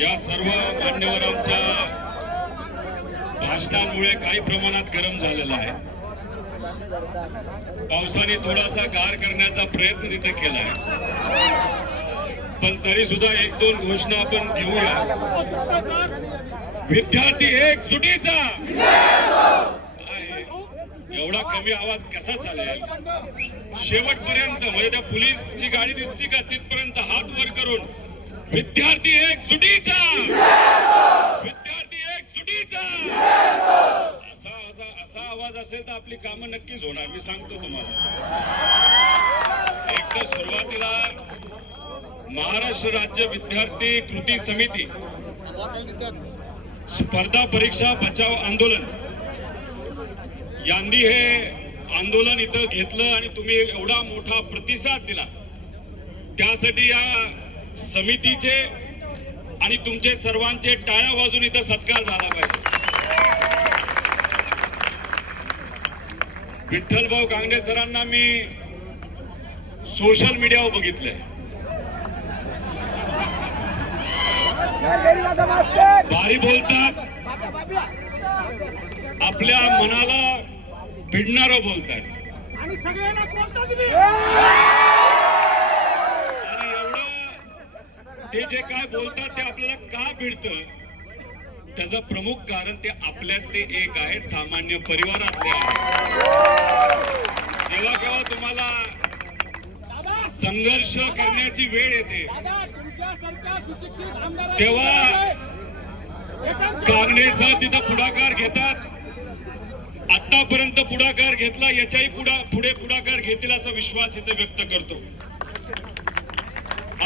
या सर्व मान्यवरांच्या भाषणांमुळे काही प्रमाणात गरम झालेला आहे. पावसाने थोडासा गार करण्याचा प्रयत्न तिथे केला आहे, पण तरी सुद्धा एक दोन घोषणा आपण देऊया. विद्यार्थी एकजुटीचा. एवढा कमी आवाज कसा चालेल? शेवटपर्यंत म्हणजे त्या पोलीसची गाडी दिसती का तिथपर्यंत हात वर करून विद्यार्थी एकजुटीचा, विद्यार्थी एकजुटीचा असा असा असा आवाज असेल तर आपली कामं नक्कीच होणार. मी सांगतो तुम्हाला. एक तर सुरुवातीला महाराष्ट्र राज्य विद्यार्थी कृती समिती स्पर्धा परीक्षा बचाव आंदोलन यांनी हे आंदोलन इथं घेतलं आणि तुम्ही एवढा मोठा प्रतिसाद दिला. त्यासाठी या समितीचे आणि तुमचे सर्वांचे टाळ्या वाजून इथं सत्कार झाला पाहिजे. विठ्ठल भाऊ गांगणे सरांना मी सोशल मीडियावर बघितलंय. भारी बोलतात, आपल्या मनाला भिडणारं बोलतात आणि एवढं ते जे काय बोलतात ते आपल्याला का भिडतं त्याचं प्रमुख कारण ते आपल्यातले एक आहेत, सामान्य परिवारातले आहेत. जेव्हा केव्हा तुम्हाला संघर्ष करण्याची वेळ येते तेव्हा काँग्रेस तिथं पुढाकार घेतात. आतापर्यंत पुढाकार घेतला, याच्याही पुढे पुढाकार घेतील असा विश्वास इथे व्यक्त करतो.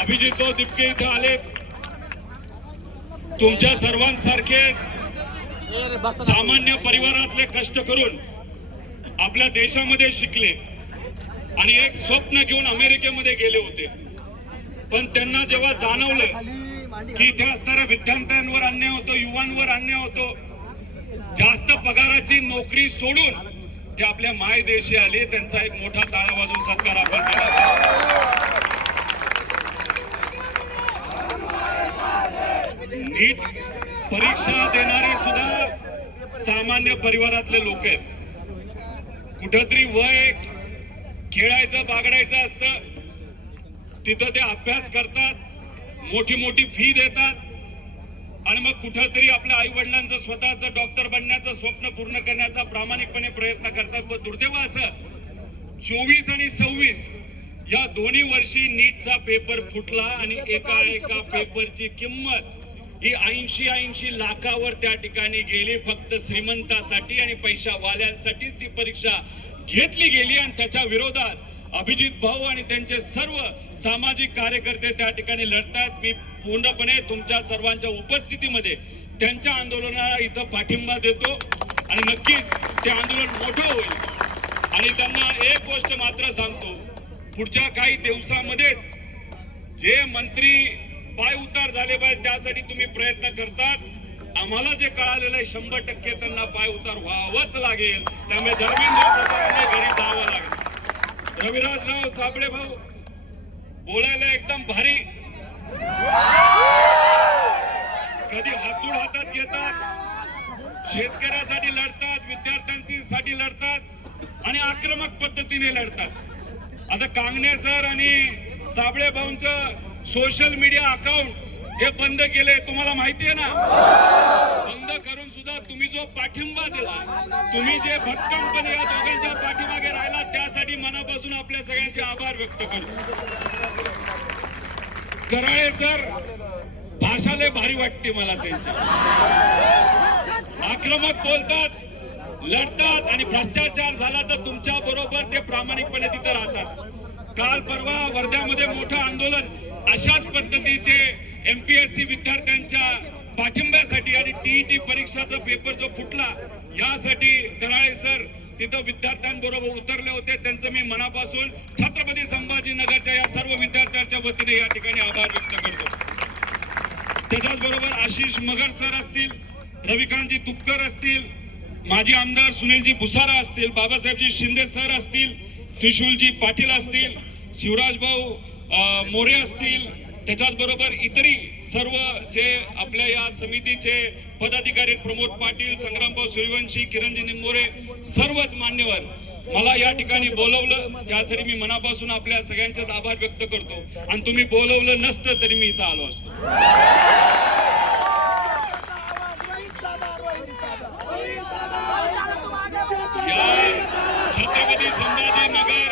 अभिजित दिपके इथे आले. तुमच्या सर्वांसारखे सामान्य परिवारातले कष्ट करून आपल्या देशामध्ये शिकले आणि एक स्वप्न घेऊन अमेरिकेमध्ये गेले होते. पण त्यांना जेव्हा जाणवलं की इथे असणाऱ्या विद्यार्थ्यांवर अन्याय होतो, युवांवर अन्याय होतो, जास्त पगाराची नोकरी सोडून ते आपल्या मायदेशी आले. त्यांचा एक मोठा टाळा वाजवून सत्कार आपण केला. नीट परीक्षा देणारे सुद्धा सामान्य परिवारातले लोक आहेत. कुठंतरी वय खेळायचं बागडायचं असतं, तिथं ते अभ्यास करतात, मोठी मोठी फी देतात आणि मग कुठंतरी आपल्या आई वडिलांचं स्वतःचं डॉक्टर बनण्याचं स्वप्न पूर्ण करण्याचा प्रामाणिकपणे प्रयत्न करतात. पण दुर्दैव असं 24 आणि 26 या दोन्ही वर्षी नीटचा पेपर फुटला आणि एका पेपरची किंमत ही 80 लाखावर त्या ठिकाणी गेली. फक्त श्रीमंतासाठी आणि पैशावाल्यांसाठीच ती परीक्षा घेतली गेली आणि त्याच्या विरोधात अभिजित भाऊ आणि त्यांचे सर्व सामाजिक कार्यकर्ते त्या ठिकाणी लढतात. मी पूर्णपणे तुमच्या सर्वांच्या उपस्थितीमध्ये त्यांच्या आंदोलनाला इथं पाठिंबा देतो आणि नक्कीच ते आंदोलन मोठं होईल. आणि त्यांना एक गोष्ट मात्र सांगतो, पुढच्या काही दिवसामध्येच जे मंत्री पाय उतार झाले पाहिजे त्यासाठी तुम्ही प्रयत्न करतात. आम्हाला जे कळालेलं आहे 100% त्यांना पाय उतार व्हावंच लागेल. त्यामुळे धर्मेंद्र प्रधानांना घरी जावं लागेल. रविराजराव साबळे भाऊ बोलायला एकदम भारी, कधी हसूड हातात घेतात, शेतकऱ्यासाठी लढतात, विद्यार्थ्यांसाठी लढतात आणि आक्रमक पद्धतीने लढतात. आता कांगणे सर आणि साबळे भाऊंचं सोशल मीडिया अकाउंट हे बंद केले, तुम्हाला माहिती आहे ना. बंद करून सुद्धा तुम्ही जो पाठिंबा दिला, तुम्ही जे भक्कमपणे या दोघांच्या पाठीमागे राहिला त्यासाठी मनापासून आपल्या सगळ्यांचे आभार व्यक्त करतो. कराळे सर भाषा लय भारी वाटते मला त्यांची. आक्रमक बोलतात, लढतात आणि भ्रष्टाचार झाला तर तुमच्या बरोबर ते प्रामाणिकपणे तिथे राहतात. काल परवा वर्ध्यामध्ये मोठं आंदोलन अशाच पद्धतीचे MPSC विद्यार्थ्यांच्या पाठिंब्यासाठी आणि TET परीक्षाचा पेपर जो फुटला यासाठी कराळे सर तिथं विद्यार्थ्यांबरोबर उतरले होते. त्यांचं मी मनापासून छत्रपती संभाजीनगरच्या या सर्व विद्यार्थ्यांच्या वतीने या ठिकाणी आभार व्यक्त करतो. त्याच्याच बरोबर आशिष मगर सर असतील, रविकांतजी तुपकर असतील, माजी आमदार सुनीलजी भुसारा असतील, बाबासाहेबजी शिंदे सर असतील, त्रिशूलजी पाटील असतील, शिवराज भाऊ मोरे असतील, त्याच्याच बरोबर इतरही सर्व जे आपल्या या समितीचे पदाधिकारी प्रमोद पाटील, संग्रामभाऊ सूर्यवंशी, किरणजी निंबोरे, सर्वच मान्यवर मला या ठिकाणी बोलवलं, त्यासाठी मी मनापासून आपल्या सगळ्यांचेच आभार व्यक्त करतो. आणि तुम्ही बोलवलं नसतं तरी मी इथं आलो असतो. या छत्रपती संभाजीनगर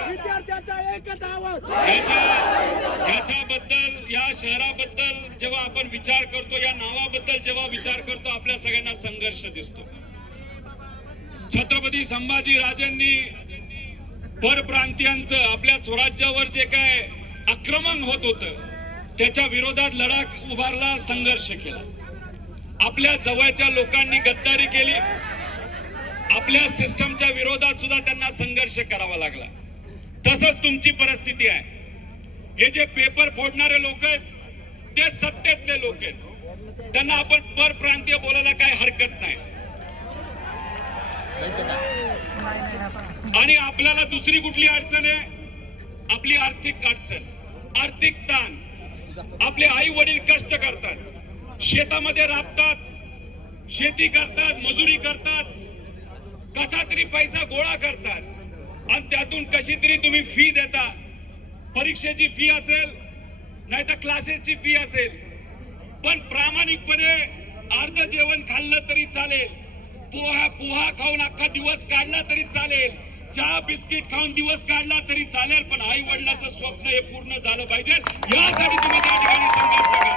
याच्याबद्दल, या शहराबद्दल जेव्हा आपण विचार करतो, या नावाबद्दल जेव्हा विचार करतो, आपल्या सगळ्यांना संघर्ष दिसतो. छत्रपती संभाजी राजांनी परप्रांतीयांचं आपल्या स्वराज्यावर जे काय आक्रमण होत होतं त्याच्या विरोधात लढा उभारला, संघर्ष केला. आपल्या जवळच्या लोकांनी गद्दारी केली, आपल्या सिस्टमच्या विरोधात सुद्धा त्यांना संघर्ष करावा लागला. तसंच तुमची परिस्थिती आहे. हे जे पेपर फोडणारे लोक आहेत ते सत्तेतले लोक आहेत, त्यांना आपण परप्रांतीय बोलायला काही हरकत नाही. आणि आपल्याला दुसरी कुठली अडचण आहे? आपली आर्थिक अडचण, आर्थिक ताण. आपले आई वडील कष्ट करतात, शेतामध्ये राबतात, शेती करतात, मजुरी करतात, कसा तरी पैसा गोळा करतात आणि त्यातून कशी तरी तुम्ही फी देता. परीक्षेची फी असेल, नाही तर क्लासेसची फी असेल, पण प्रामाणिकपणे अर्ध जेवण खाल्लं तरी चालेल, पोहा खाऊन अख्खा दिवस काढला तरी चालेल, चहा बिस्किट खाऊन दिवस काढला तरी चालेल, पण आई वडिलांचं स्वप्न हे पूर्ण झालं पाहिजे, यासाठी तुम्ही त्या ठिकाणी संघर्ष करा.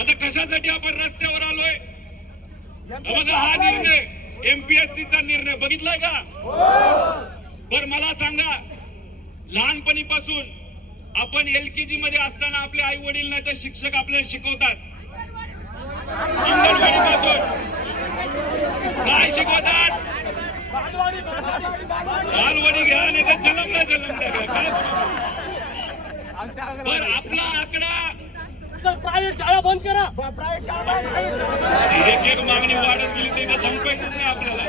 आता कशासाठी आपण रस्त्यावर आलोय? बघा, हा निर्णय MPSC चा निर्णय बघितलाय का? बर मला सांगा, लहानपणीपासून आपण LKG मध्ये असताना आपले आई वडील नाही तर शिक्षक आपल्याला शिकवतात, अंगणवाडीपासून काय शिकवतात? बालवाडी घ्या नाही तर जन्मला घ्या. काय बर आपला आकडा प्रायव्हेट शाळा बंद करा. एक एक मागणी वाढत गेली तिथे संपायचंच नाही आपल्याला.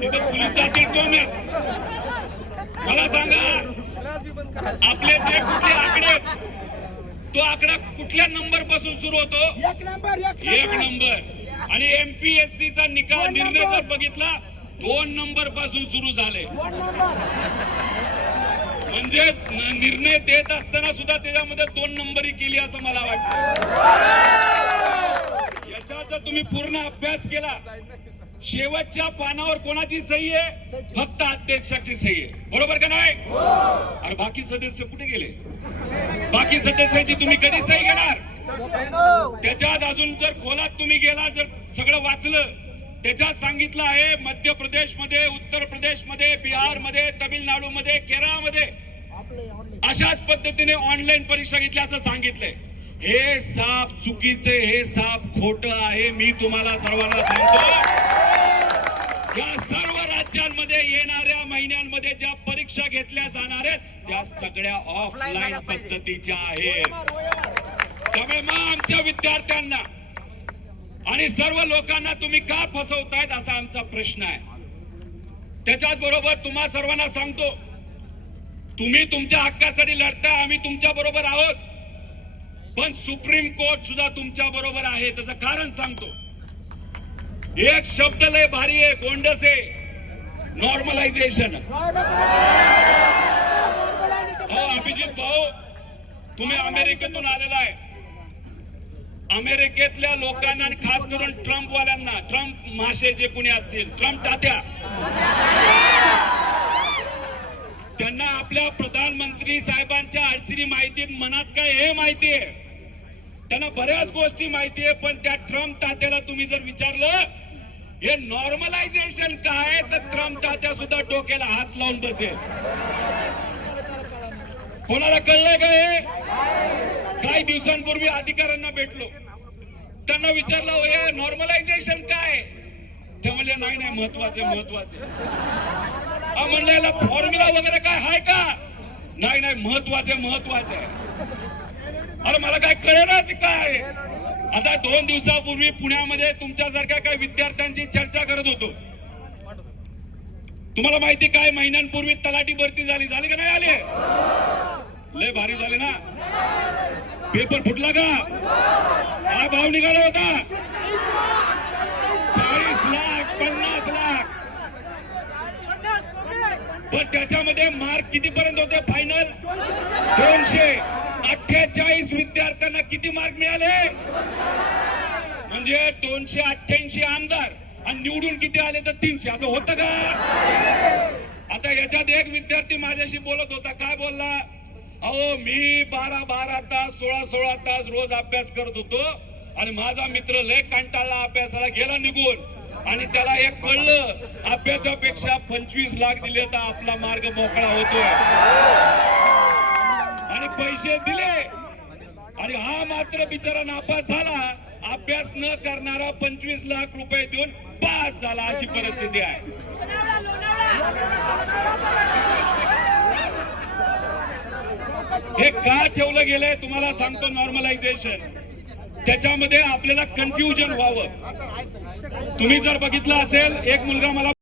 तिथे पोलीस जातील कोण? मला सांगा, आपले जे कुठले आकडे, तो आकडा कुठल्या नंबर पासून सुरू होतो? एक नंबर. आणि MPSC चा निकाल निर्णय जर बघितला 2 नंबर पासून सुरू झाले. म्हणजे निर्णय देत असताना सुद्धा त्याच्यामध्ये 2 नंबरी केली असं मला वाटतं. याचा जर तुम्ही पूर्ण अभ्यास केला, शेवटच्या पानावर कोणाची सही आहे? फक्त अध्यक्षाची सही आहे, बरोबर का नाही? अरे बाकी सदस्य कुठे गेले? बाकी सदस्याची तुम्ही कधी सही घेणार? त्याच्यात अजून जर खोलात तुम्ही गेला, जर सगळं वाचलं, त्याच्यात सांगितलं आहे मध्य प्रदेशमध्ये, उत्तर प्रदेशमध्ये, बिहारमध्ये, तमिळनाडूमध्ये, केरळमध्ये अशाच पद्धतीने ऑनलाईन परीक्षा घेतली असं सांगितलंय. हे साप चुकीचे, हे साप खोटं आहे. मी तुम्हाला सर्वांना सांगतो, या सर्व राज्यांमध्ये येणाऱ्या महिन्यांमध्ये ज्या परीक्षा घेतल्या जाणार आहेत त्या सगळ्या ऑफलाईन पद्धतीच्या आहेत. त्यामुळे मग आमच्या विद्यार्थ्यांना आणि सर्व लोकांना तुम्ही का फसवतायत असा आमचा प्रश्न आहे. त्याच्याच बरोबर तुम्हा सर्वांना सांगतो, तुम्ही तुमच्या हक्कासाठी लढताय, आम्ही तुमच्या बरोबर आहोत, पण सुप्रीम कोर्ट सुद्धा तुमच्या बरोबर आहे. त्याचं कारण सांगतो. एक शब्द लय भारी आहे, गोंडसे, नॉर्मलायझेशन. अभिजित भाऊ, तुम्ही अमेरिकेतून आलेला आहे. अमेरिकेतल्या लोकांना आणि खास करून ट्रम्प वाल्यांना, ट्रम्प माशे जे कोणी असतील, ट्रम्प तात्या, त्यांना आपल्या प्रधानमंत्री साहेबांच्या अडचणी माहिती, मनात काय हे माहिती आहे, त्यांना बऱ्याच गोष्टी माहिती आहे. पण त्या ट्रम्प तात्याला तुम्ही जर विचारलं हे नॉर्मलायझेशन काय, तर ट्रम्प तात्या सुद्धा डोक्याला हात लावून बसेल. कोणाला कळलंय का हे? काही दिवसांपूर्वी अधिकाऱ्यांना भेटलो, त्यांना विचारलं हे नॉर्मलायझेशन काय? ते म्हणले नाही महत्वाचे. म्हणलं याला फॉर्म्युला वगैरे काय आहे का? नाही महत्वाचे. अरे मला काय कळेनाच काय. आता 2 दिवसापूर्वी पुण्यामध्ये तुमच्यासारख्या काही विद्यार्थ्यांची चर्चा करत होतो. तुम्हाला माहिती काय, महिन्यांपूर्वी तलाठी भरती झाली का नाही आली? लय भारी झाले ना. पेपर फुटला का? काय भाव निघाला होता? 40 लाख 50 लाख. पण त्याच्यामध्ये मार्क किती पर्यंत होते फायनल? 248 विद्यार्थ्यांना किती मार्क मिळाले? म्हणजे 288 आमदार आणि निवडून किती आले तर 300. असं होतं का? आता याच्यात एक विद्यार्थी माझ्याशी बोलत होता. काय बोलला? अहो मी 12 तास 16 तास रोज अभ्यास करत होतो आणि माझा मित्र लय कंटाळला अभ्यासाला गेला निघून आणि त्याला एक कळलं अभ्यासापेक्षा 25 लाख दिले तर आपला मार्ग मोकळा होतोय आणि पैसे दिले आणि हा मात्र बिचारा नापास झाला. अभ्यास न करणारा 25 लाख रुपये देऊन पास झाला. अशी परिस्थिती आहे. हे का ठेवलं गेलंय तुम्हाला सांगतो. नॉर्मलायझेशन त्याच्यामध्ये आपल्याला कन्फ्युजन व्हावं. तुम्ही जर बघितलं असेल एक मुलगा मला